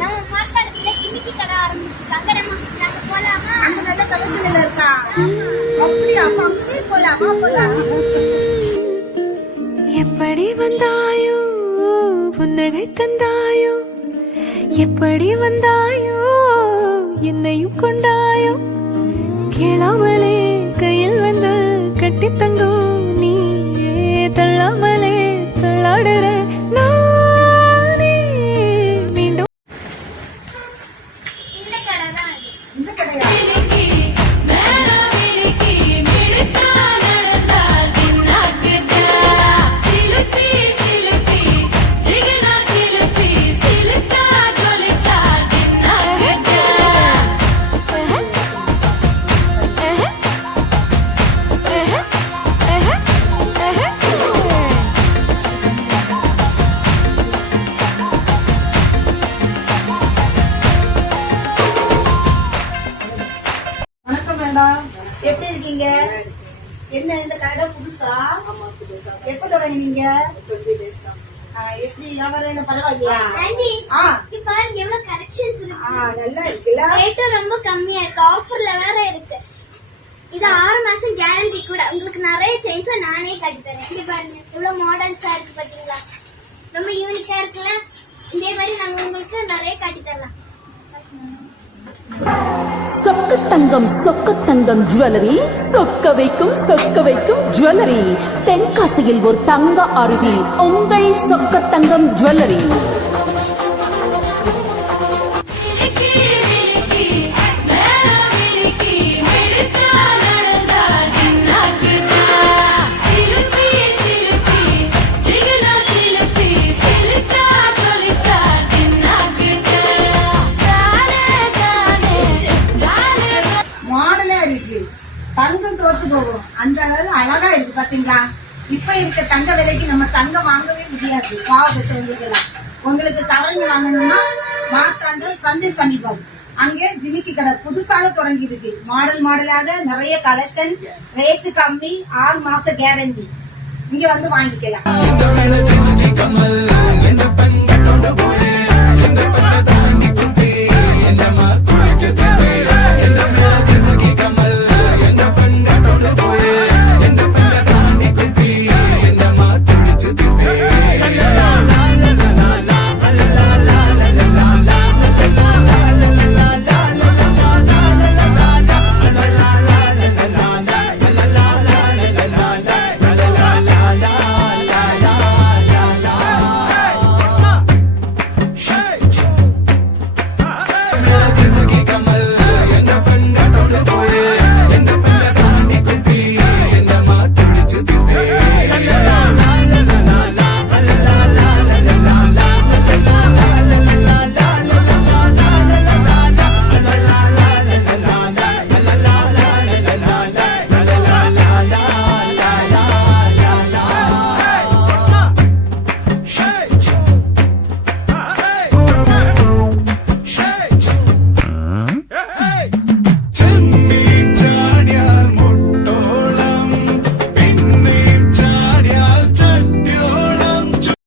நம்ம மார்க்கெட்ல கிமிக்கி கடை ஆரம்பிச்சிருக்காங்க. நம்ம போலாமா? அங்க நல்ல கலெக்ஷன்ல இருக்கா? அப்படியே அப்ப அங்கே போலாமா? போலாம். எப்படி வந்தாயோ புன்னகை தந்தாயோ, எப்படி வந்தாயோ என்னையும் கொண்டாயோ, கேளாமலே கையில் வந்து கட்டி தங்கோ நீயே, தள்ளாமலே தள்ளாடுற நானே மீண்டும். இந்த கடை தான் இது. இந்த கடையா? வணக்கம் மேடம், எப்படி இருக்கீங்க? என்ன இந்த கடை புதுசா? எப்ப தொடங்கினீங்க? எப்படி வியாபாரம் என்ன பரவாயில்லையா? ஆண்டி, ஆ இங்க பாருங்க எவ்வளவு கலெக்ஷன்ஸ் இருக்கு. நல்லா இருக்குல்ல? ரேட்டும் ரொம்ப கம்மியா இருக்கு. ஆஃபர்ல வேற இருக்கு. இது 6 மாசம் கேரண்டி கூட. உங்களுக்கு நிறைய செயின்ஸ் நானே கட்டி தரேன். இங்க பாருங்க எவ்வளவு மாடல்ஸா இருக்கு பாத்தீங்களா? ரொம்ப யூனிக்கா இருக்குல்ல? இதே மாதிரி நாங்க உங்களுக்கு நிறைய கட்டி தரலாம். சொக்கு தங்கம் ஜுவல்லரி, சொக்க வைக்கும் ஜுவல்லரி. தென்காசியில் ஒரு தங்க அருவி, உங்கள் சொக்க தங்கம் ஜுவல்லரி. மாடலா இருக்கு. தங்கம் தோத்து போகும் அந்த அளவு அழகா இருக்கு பாத்தீங்களா? இப்ப இருக்க தங்க விலைக்கு நம்ம தங்கம் வாங்கவே முடியாது. பாவப்பட்டவங்களுக்கு எல்லாம். உங்களுக்கு கவரிங் வாங்கணும்னா மார்த்தாண்டம் சந்தை சமீபம், அங்கே ஜிமிக்கி கடை புதுசாக தொடங்கி இருக்கு. மாடலாக நிறைய கலெக்ஷன், ரேட்டு கம்மி, 6 மாச கேரண்டி. இங்க வந்து வாங்கிக்கலாம்.